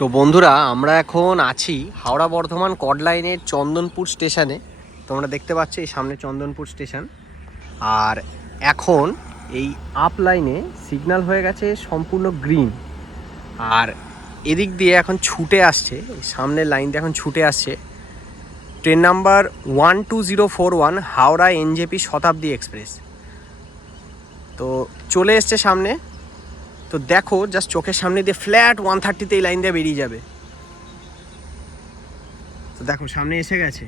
তো বন্ধুরা, আমরা এখন আছি হাওড়া বর্ধমান কড লাইনের চন্দনপুর স্টেশনে। তোমরা দেখতে পাচ্ছ এই সামনে চন্দনপুর স্টেশন। আর এখন এই আপ লাইনে সিগন্যাল হয়ে গেছে সম্পূর্ণ গ্রিন। আর এদিক দিয়ে এখন ছুটে আসছে, এই সামনের লাইন দিয়ে এখন ছুটে আসছে ট্রেন নাম্বার 12041 হাওড়া এনজেপি শতাব্দী এক্সপ্রেস। তো চলে এসছে সামনে। তো দেখো, জাস্ট চোখের সামনে দিয়ে ফ্ল্যাট 130তে এই লাইন দিয়ে বেরিয়ে যাবে। তো দেখো সামনে এসে গেছে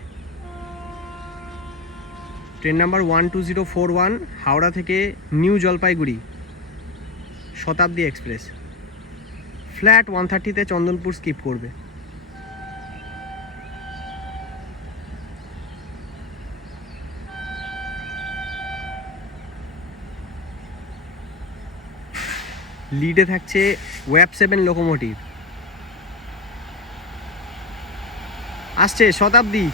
ট্রেন নাম্বার 12041 হাওড়া থেকে নিউ জলপাইগুড়ি শতাব্দী এক্সপ্রেস। ফ্ল্যাট 130তে চন্দনপুর স্কিপ করবে। লিডে থাকছে ওয়েব 7 লোকোমোটিভ। আসছে শতাব্দী।